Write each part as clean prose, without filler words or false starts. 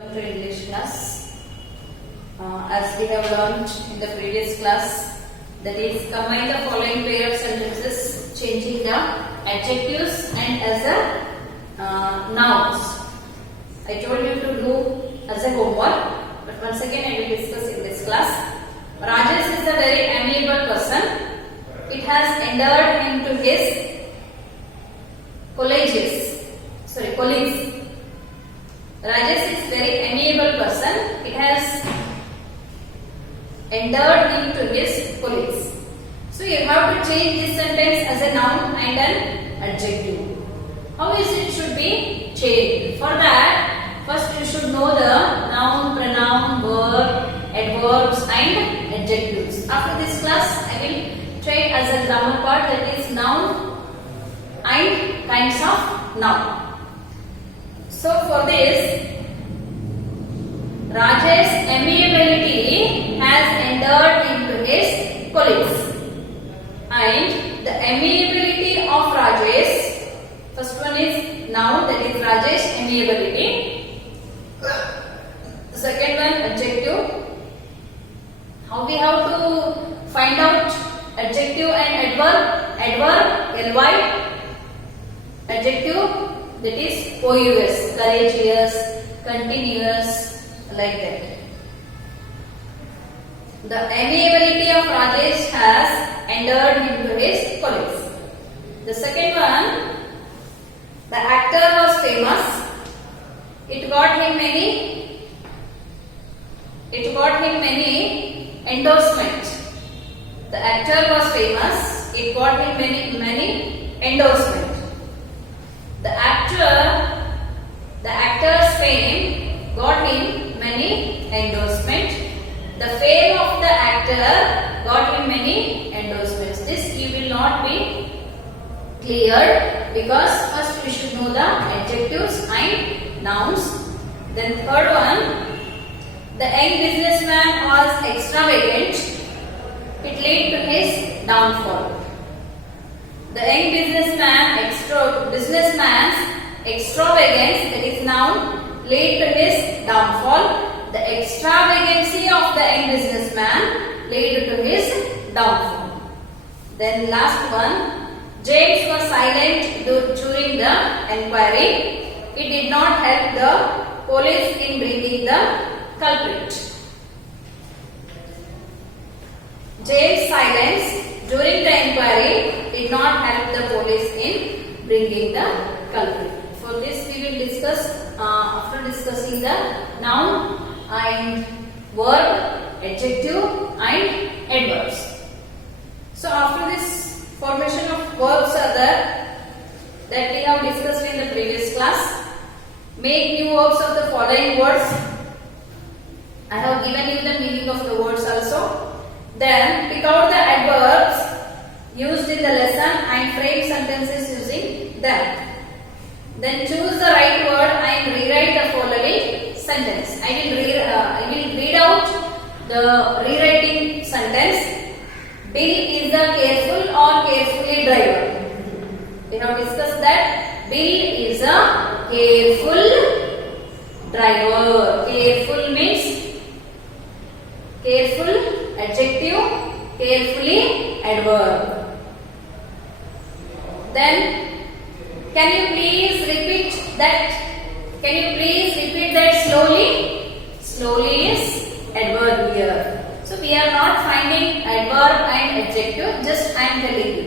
Welcome to English class. As we have learned in the previous class, that is combine the following pair of sentences, changing the adjectives and as a nouns. I told you to do as a homework, but once again I will discuss in this class. Rajesh is a very amiable person. It has endeared him to his colleagues. Rajesh is very amiable person. It has endeared him to his colleagues. So you have to change this sentence as a noun and an adjective. How is it should be changed? For that, first you should know the noun, pronoun, verb, adverbs and adjectives. After this class, I will treat as a grammar part, that is noun and kinds of noun. So for this, Rajesh's amiability has endeared into his colleagues. And the amiability of Rajesh, first one is noun, that is Rajesh's amiability. The second one, adjective. How we have to find out adjective and adverb? Adverb, ly. Adjective, that is courageous, courageous, continuous, like that. The amiability of Rajesh has endeared him to his colleagues. The second one, the actor was famous. It got him many endorsements. The actor was famous. It got him many endorsements. The actor's fame got him many endorsements. The fame of the actor got him many endorsements. This you will not be cleared because first you should know the adjectives and nouns. Then third one, the young businessman was extravagant. It led to his downfall. The young businessman's extravagance, that is noun, led to his downfall. The extravagancy of the young businessman led to his downfall. Then last one, James was silent during the enquiry. It did not help the police in bringing the culprit. James' silence during the inquiry did not help the police in bringing the culprit. For this we will discuss after discussing the noun and verb, adjective and adverbs. So after this formation of verbs are there that we have discussed in the previous class. Make new verbs of the following words. I have given you the meaning of the words also. Then pick out the adverbs used in the lesson and frame sentences using them. Then choose the right word and rewrite the following sentence. I will read out the rewriting sentence. Bill is a careful or carefully driver. We have discussed that Bill is a careful driver. Careful means careful, adjective, carefully, adverb. Then can you please repeat that? Slowly? Slowly is adverb here. So we are not finding adverb and adjective, just I am telling you.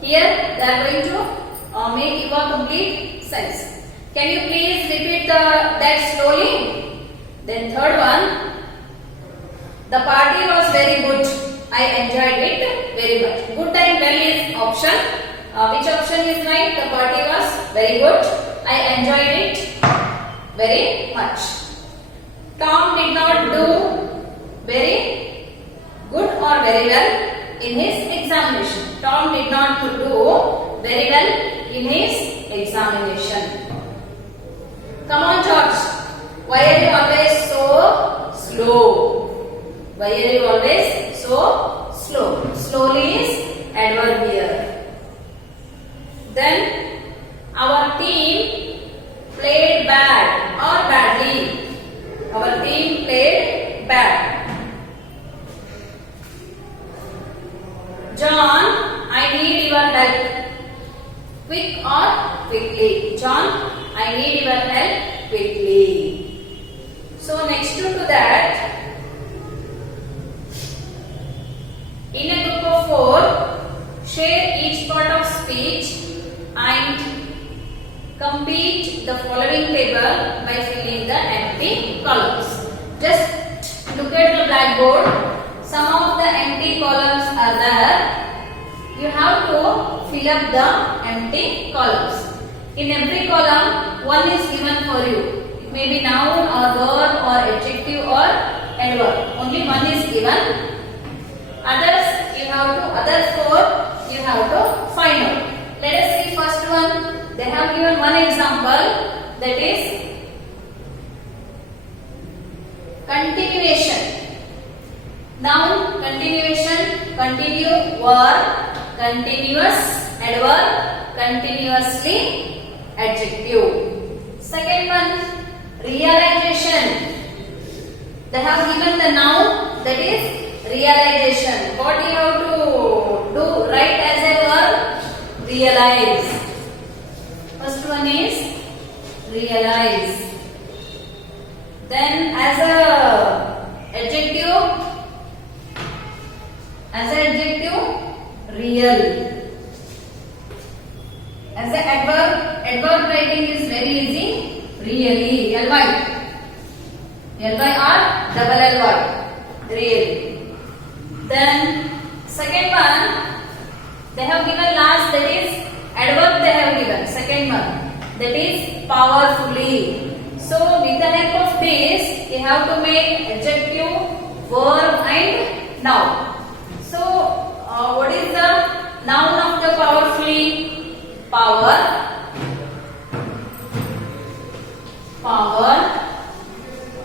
Here they are going to make your complete sense. Can you please repeat that slowly? Then third one, the party was very good. I enjoyed it very much. Good and well is option. Which option is right? The party was very good. I enjoyed it very much. Tom did not do very good or very well in his examination. Tom did not do very well in his examination. Come on, George. Why are you always so slow? Why are you always so slow? Slowly is adverb here. Then our team played bad or badly. quick or quickly. John, I need your help quickly. So next to that, in a group of 4, share each part of speech and complete the following table by filling the empty columns. Just look at the blackboard. Some of the empty columns are there. You have to fill up the empty columns. In every column, one is given for you. It may be noun or verb or adjective or adverb. Only one is given. Other 4 you have to find out. Let us see first one. They have given one example, that is continuation. Noun, continuation, continue, verb, continuous, adverb, continuously, adjective. Second one, realization. They have given the noun, that is realization. What you have to do? Write as a verb, realize. First one is realize. Then as a adjective, real. As a adverb writing is very easy. Really, ly. Ly or double ly. Really. Then second one, they have given last, that is adverb they have given. Second one, that is powerfully. So with the help of this, you have to make adjective, verb and noun. So what is the noun of the powerfully? Power,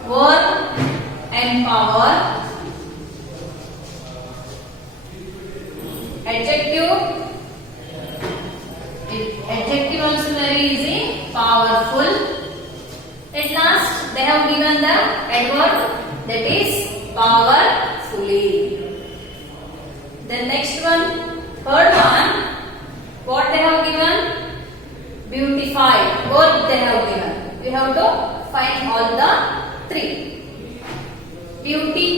verb and power. Adjective also very easy, powerful. At last they have given the adverb, that is powerfully. The next one, third one, what they have given? Beautify. Both they have given. We have to find all the 3. Beauty.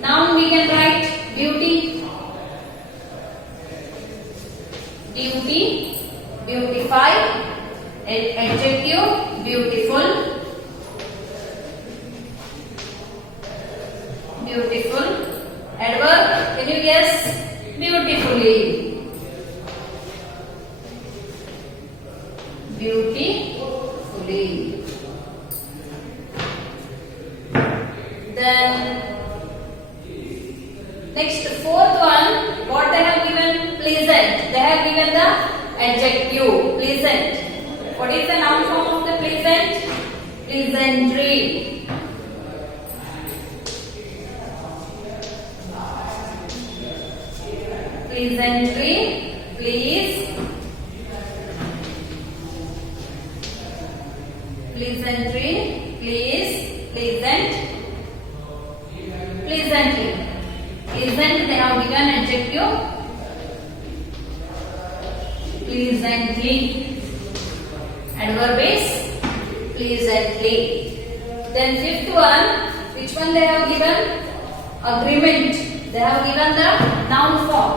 Noun we can write beauty. Beauty, beautify. Adjective, beautiful. Beautiful. Adverb, can you guess? Beautifully. Beautifully. Then next, fourth one, what they have given? Pleasant. They have given the adjective, pleasant. What is the noun form of the pleasant? Pleasantry. Pleasantry, please. Pleasantry, please, pleasant. Pleasantly. Pleasant, they have given adjective. Pleasantly. Adverb is pleasantly. Then fifth one, which one they have given? Agreement. They have given the noun form.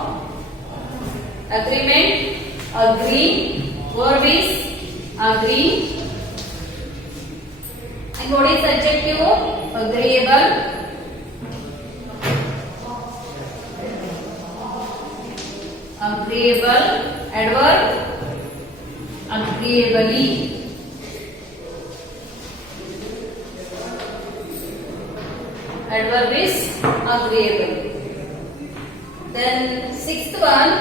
Agreement, agree. Verb is agree. And what is adjective? Agreeable. Agreeable. Adverb, agreeably. Adverb is agreeable. Then sixth one,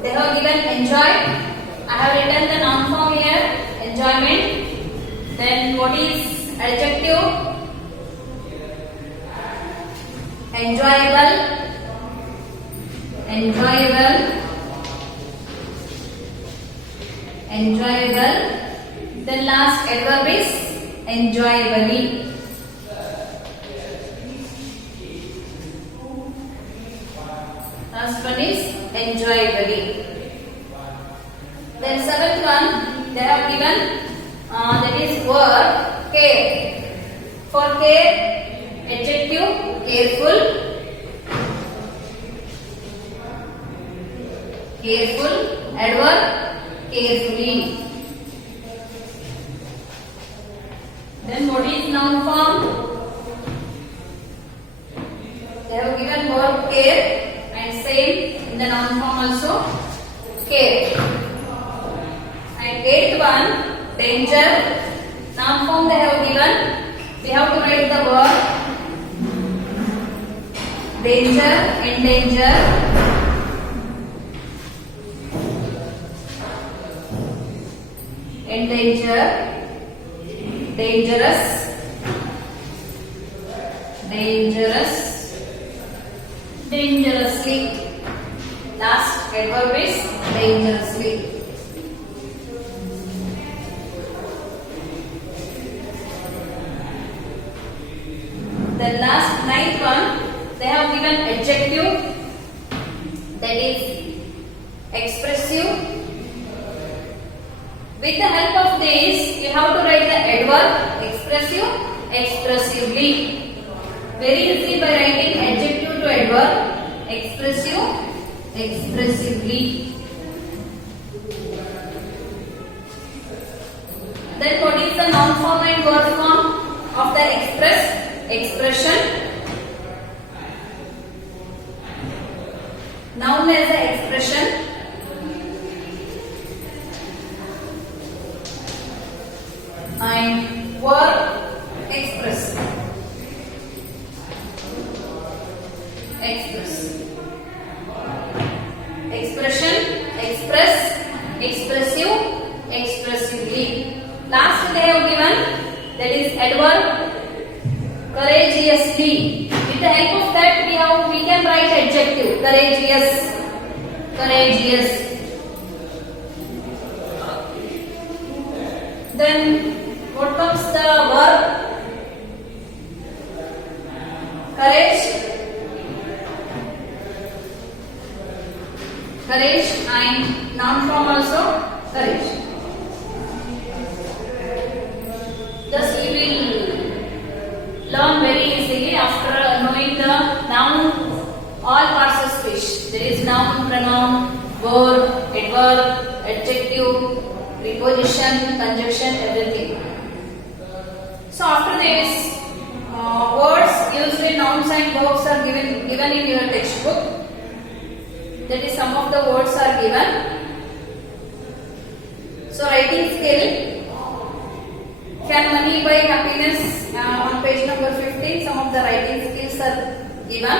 they have given enjoy. I have written the noun form here, enjoyment. Then what is adjective? Enjoyable. Enjoyable. Enjoyable. The last adverb is enjoyably. Last one is enjoyably. Then seventh one, they have given that is verb care. For care, adjective careful, careful, adverb carefully. Then what is noun form? They have given verb care and same in the noun form also care. And eighth one, danger. Noun form they have given. We have to write the verb danger, endanger, endanger, dangerous, dangerous, dangerously. Last adverb is dangerously. The last ninth one, they have given adjective, that is expressive. With the help of this, you have to write the adverb expressive, expressively. Very easy by writing adjective to adverb, expressive, expressively. Then what is the noun form and verb form of the express? Expression. Noun as an expression. And verb express. Express. Expression, express, expressive, expressively. Last they have given, that is adverb courageously. With the help of that we can write adjective courageous, courageous. Then what comes the verb? Courage, courage, and noun form also courage. Thus we will learn very easily after knowing the noun, all parts of speech. There is noun, pronoun, verb, adverb, adjective, preposition, conjunction, everything. So after this, words used in nouns and verbs are given in your textbook. That is, some of the words are given. So writing skill. Can money buy happiness? On page number 15, some of the writing skills are given.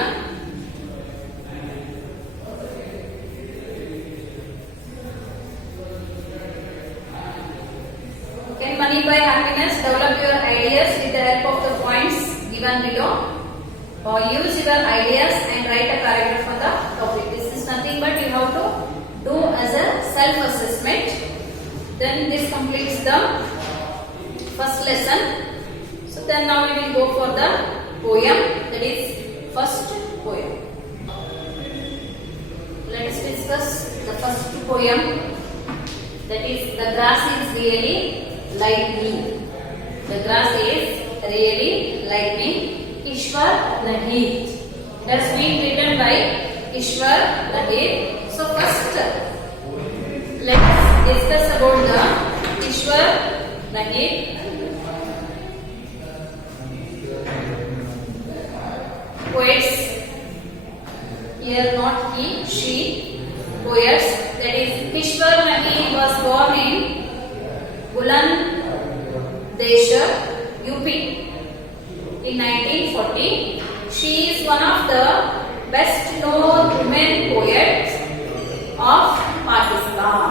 Can money buy happiness? Develop your ideas with the help of the points given below. Or use your ideas and write a paragraph for the topic. This is nothing but you have to do as a self-assessment. Then this completes the first lesson. So then now we will go for the poem, that is first poem. Let us discuss the first poem, that is the grass is really lightning. The grass is really lightning. Ishwar Lahir. That's been written by Ishwar Lahir. So first let's discuss about the Ishwar Lahir. Poets, here not he, she, poets, that is Ishwar Lahir was born in Bulandshahr, UP in 1940. She is one of the best known women poets of Pakistan.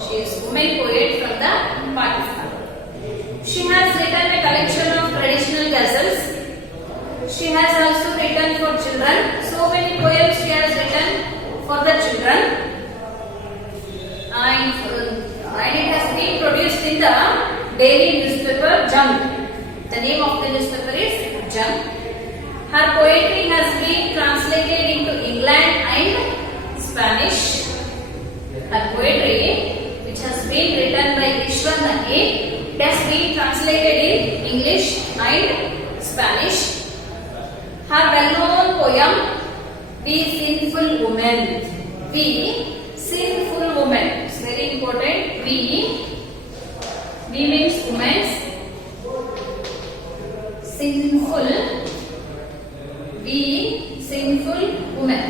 She is women poet from the Pakistan. She has written a collection of traditional ghazals. She has also written for children. So many poems she has written for the children. And it has been produced in the daily newspaper Jung. The name of the newspaper is Jung. Her poetry has been translated into England and Spanish. Her poetry, which Nahi. It has been translated in English and Spanish. Her well-known poem, We Sinful Women. We Sinful Women. It's very important. We means women. Sinful. We Sinful Women.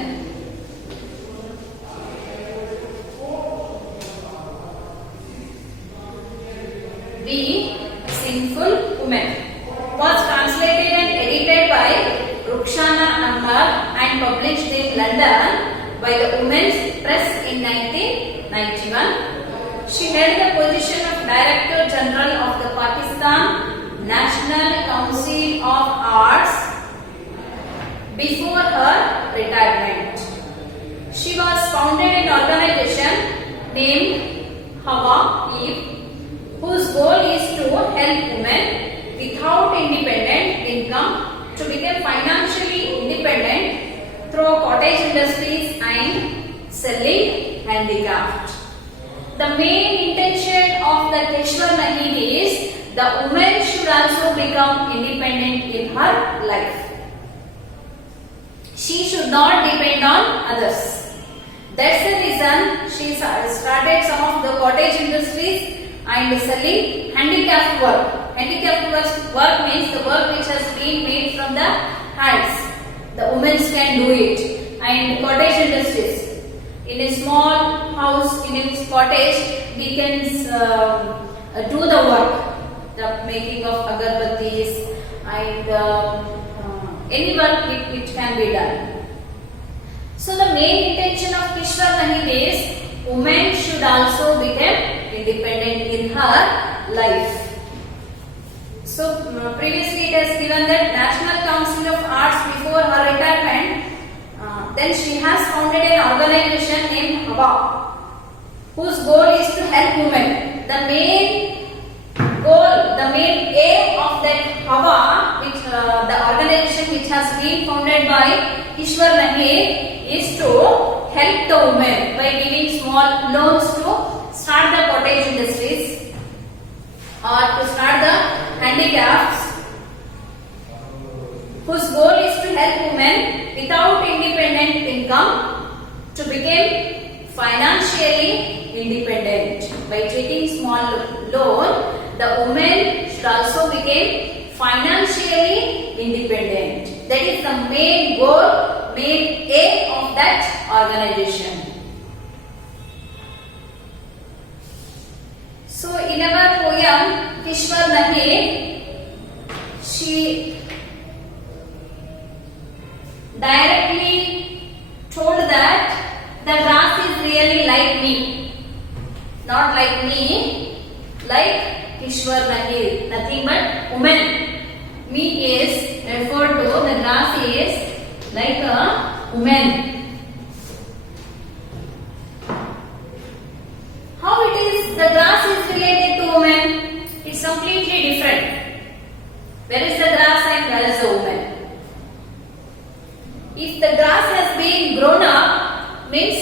We Sinful Women was translated and edited by Rukhsana Anwar and published in London by the Women's Press in 1991. She held the position of Director General of the Pakistan National Council of Arts before her retirement. She was founded an organization named Hawa Eve, whose goal is to help women without independent income to become financially independent through cottage industries and selling handicraft. The main intention of the Keshwar Nahi is the woman should also become independent in her life. She should not depend on others. That's the reason she started some of the cottage industries and selling handicraft work. Handicraft work means the work which has been made from the hands. The women can do it. And cottage industries. In a small house, in a cottage, we can do the work. The making of agarbattis and any work which can be done. So the main intention of Keshwar Nahi is women should also become independent in her life. So previously it has given that National Council of Arts before her retirement. Then she has founded an organization named Hawa, whose goal is to help women. The main goal, the main aim of that Hawa, which the organization which has been founded by Keshwar Nahi, is to help the women by giving small loans to start the cottage industries or to start the handicrafts, whose goal is to help women without independent income to become financially independent. By taking small loan, the women should also become financially independent. That is the main goal, main aim of that organization. So in our poem, Keshwar Nahi, she directly told that the grass is really like me, not like me, like Keshwar Nahi, nothing but woman. Me is referred to, the grass is like a woman. How it is the grass is related to woman? It's completely different. Where is the grass and where is the woman? If the grass has been grown up, means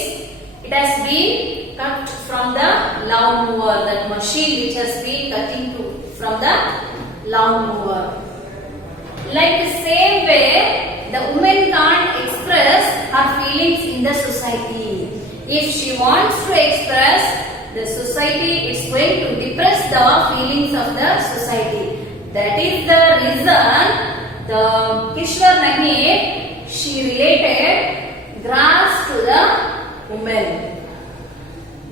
it has been cut from the lawn mower, that machine which has been cutting from the lawn mower. Like the same way, the woman can't express her feelings in the society. If she wants to express, the society is going to depress the feelings of the society. That is the reason the Keshwar Nahi, she related grass to the woman.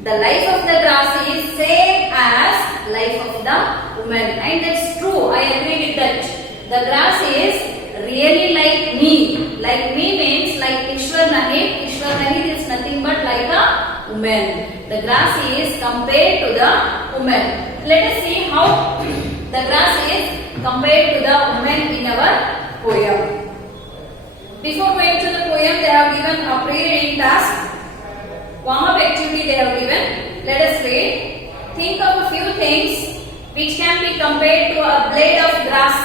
The life of the grass is same as life of the woman, and that's true. I agree with that. The grass is really like me. Like me means like Keshwar Nahi. Keshwar Nahi is nothing but like a woman. The grass is compared to the woman. Let us see how the grass is compared to the woman in our poem. Before going to the poem, they have given a pre-reading task. Warm-up activity they have given. Let us read. Think of a few things which can be compared to a blade of grass.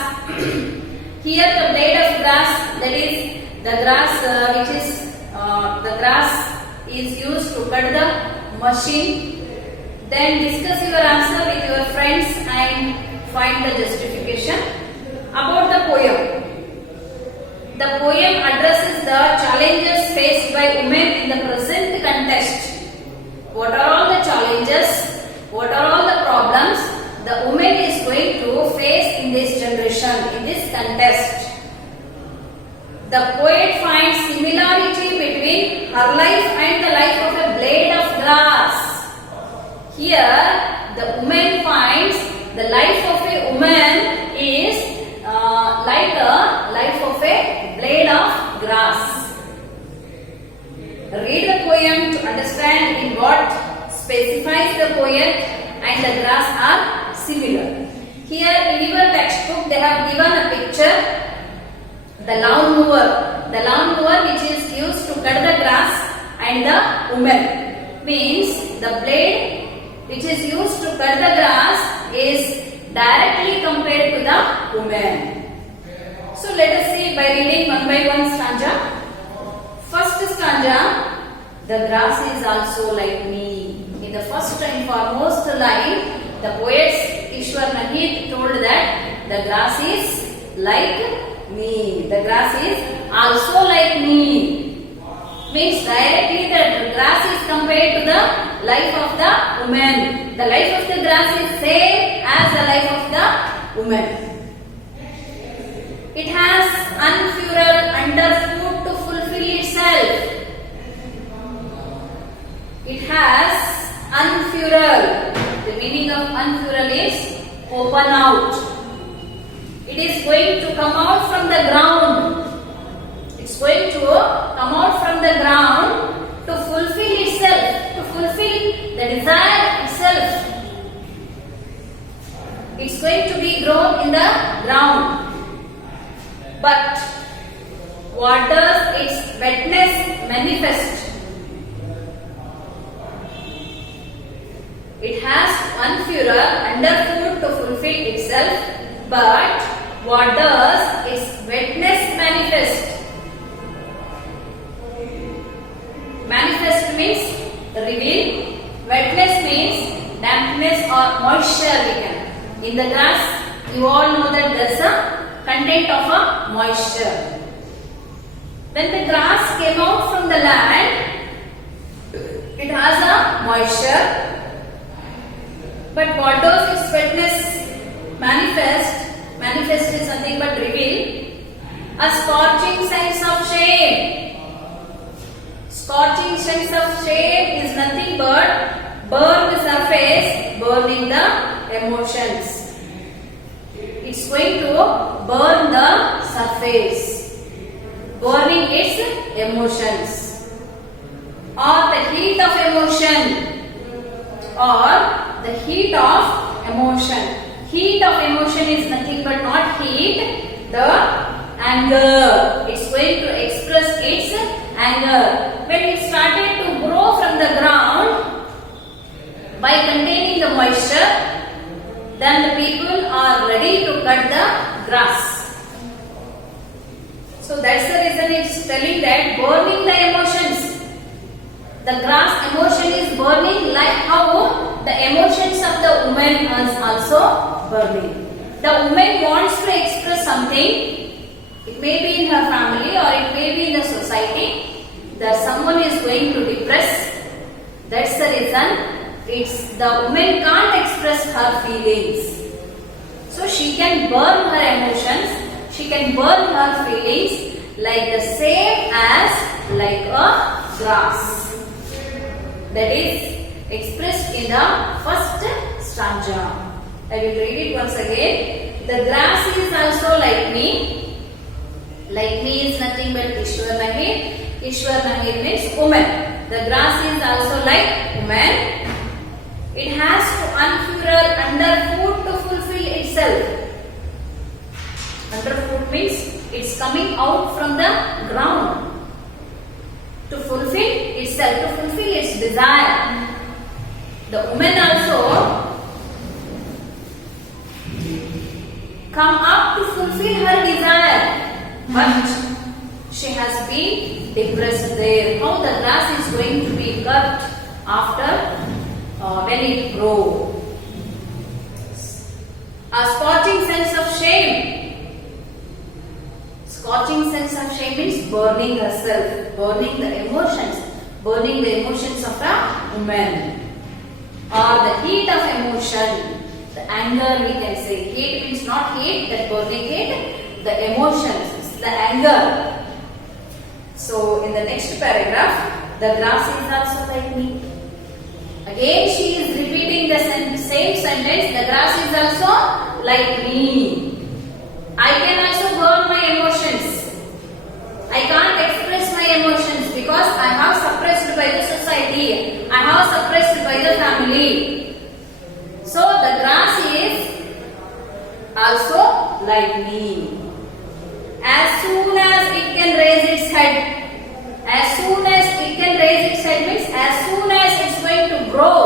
Here the blade of grass, that is the grass the grass is used to cut the machine. Then discuss your answer with your friends and find the justification. About the poem. The poem addresses the challenges faced by women in the present context. What are all the challenges? What are all the problems the woman is going to face in this generation, in this context? The poet finds similarity between her life and the life of a blade of grass. Here, the woman finds the life of a woman is like a life of a blade of grass. Read the poem to understand in what specifies the poet and the grass are similar. Here in your textbook they have given a picture. The lawn mower which is used to cut the grass, and the woman means the blade which is used to cut the grass is directly compared to the woman. So let us see by reading one by one stanza. First stanza, the grass is also like me. In the first and foremost line, the poet Ishwar Nahid told that the grass is like me. The grass is also like me. Means directly the grass is compared to the life of the woman. The life of the grass is same as the life of the woman. It has unfurled underfoot to fulfill itself. It has unfurled. The meaning of unfurl is open out. It is going to come out from the ground. It's going to come out from the ground to fulfill itself, to fulfill the desire itself. It's going to be grown in the ground. But what does its wetness manifest? It has unfurled underfoot to fulfill itself, but what does its wetness manifest? Manifest means reveal. Wetness means dampness or moisture we can. In the grass, you all know that there is a content of a moisture. When the grass came out from the land, it has a moisture. But what does its wetness manifest? Manifest is nothing but reveal. A scorching sense of shame. Scorching sense of shame is nothing but burn the surface, burning the emotions. It's going to burn the surface, burning its emotions, or the heat of emotion, or the heat of emotion. Heat of emotion is nothing but not heat, the anger. It's going to express its anger. When it started to grow from the ground by containing the moisture, then the people are ready to cut the grass. So that's the reason it's telling that burning the emotions. The grass emotion is burning like how the emotions of the woman is also burning. The woman wants to express something. It may be in her family or it may be in the society that someone is going to depress. That's the reason the woman can't express her feelings. So she can burn her emotions, she can burn her feelings like the same as like a grass. That is expressed in the first stanza. I will read it once again. The grass is also like me. Like me is nothing but Ishwar Nahid. Ishwar Nahid means woman. The grass is also like woman. It has to unfurl underfoot to fulfill itself. Underfoot means it's coming out from the ground to fulfill itself, to fulfill its desire. The woman also come up to fulfill her desire, but she has been depressed there. How the grass is going to be cut after when it grows. A scorching sense of shame. Scorching sense of shame means burning herself, burning the emotions of a woman. Or the heat of emotion, the anger we can say. Heat means not heat, that burning heat, the emotions, the anger. So in the next paragraph, the grass is also like me. Again she is repeating the same sentence, the grass is also like me. I can also burn my emotions. I can't express my emotions because I have suppressed by the society. I have suppressed by the family. So the grass is also like me. As soon as it can raise its head, as soon as it can raise its head means as soon as it's going to grow.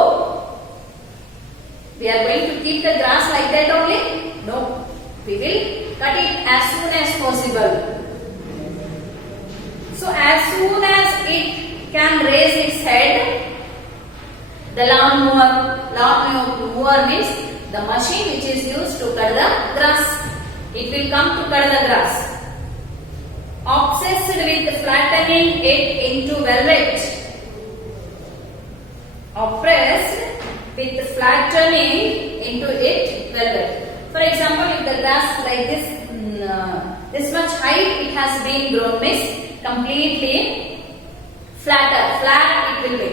We are going to keep the grass like that only? No. We will cut it as soon as possible. So as soon as it can raise its head, the lawnmower means the machine which is used to cut the grass. It will come to cut the grass. Obsessed with flattening it into velvet. Oppressed with flattening into it velvet. For example, if the grass like this much height it has been grown means completely flat it will be.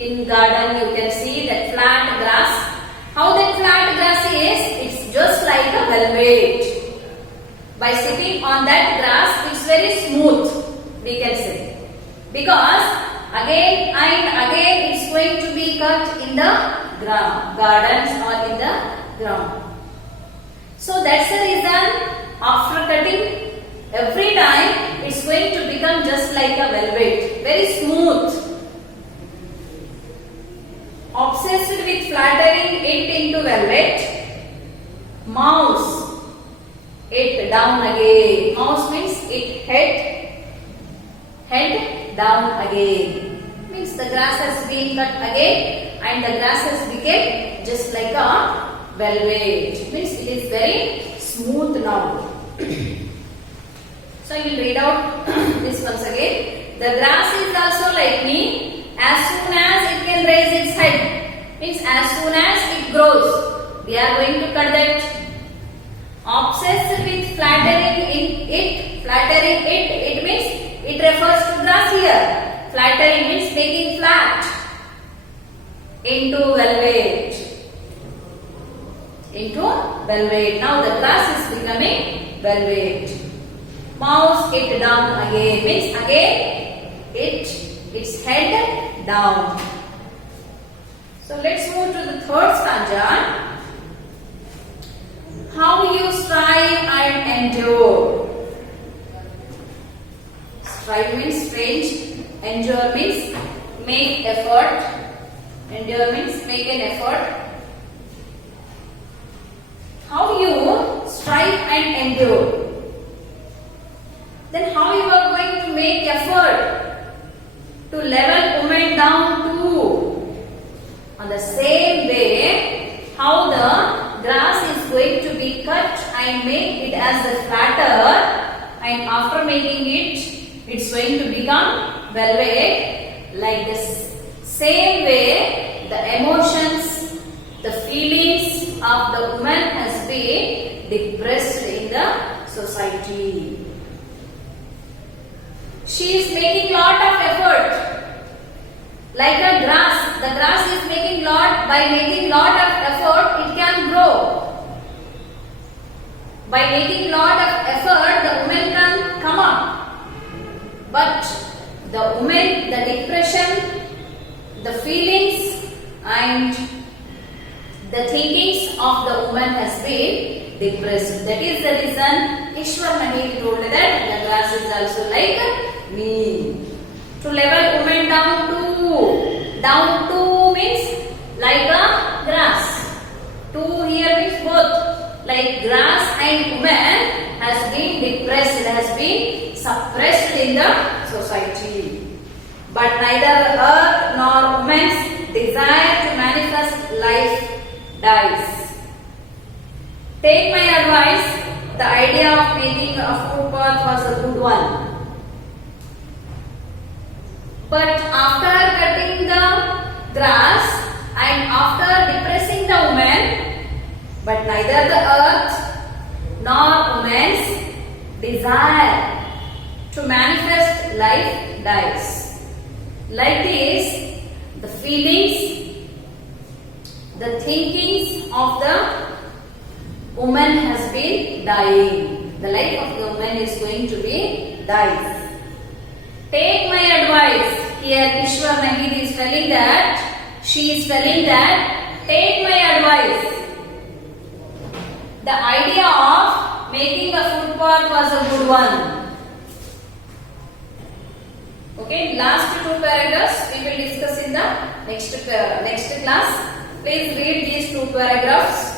In garden you can see that flat grass. How that flat grass is? It's just like a velvet. By sitting on that grass, it's very smooth, we can say. Because again and again it's going to be cut in the gardens or in the ground. So that's the reason after cutting, every time it's going to become just like a velvet, very smooth. Obsessed with flattering it into velvet, mouse it down again. Mouse means it head down again. Means the grass has been cut again and the grass has become just like a velvet. Means it is very smooth now. So I will read out this once again. The grass is also like me. As soon as it can raise its head, means as soon as it grows, we are going to cut that. Obsessed with flattering it means it refers to grass here. Flattering means making flat into velvet. Now the grass is becoming velvet. Mouse it down again means again its head down. So let's move to the third stanza. How you strive and endure. Strive means strange. Endure means make effort. Endure means make an effort. How you strive and endure. Then how you are going to make effort to level women down too. On the same way, how the grass is going to be cut and make it as the flatter, and after making it's going to become velvet. Like this same way, the emotions, the feelings of the woman has been depressed in the society. She is making lot of effort. Like a grass, the grass is making lot. By making lot of effort, it can grow. By making lot of effort, the woman can come up. But the woman, the depression, the feelings and the thinkings of the woman has been depressed. That is the reason Ishwar Mahil told that the grass is also like me. To level woman down to. Down to means like a grass. To here means both. Like grass and woman has been depressed, has been suppressed in the society. But neither earth nor woman's desire to dies. Take my advice. The idea of making a footpath was a good one. But after cutting the grass and after depressing the woman, but neither the earth nor woman's desire to manifest life dies. Like this, the feelings, the thinkings of the woman has been dying. The life of the woman is going to be dies. Take my advice. Here Ishwar Nahid is telling that, she is telling that, take my advice. The idea of making a footpath was a good one. Okay, last two paragraphs we will discuss in the next class. Please read these two paragraphs.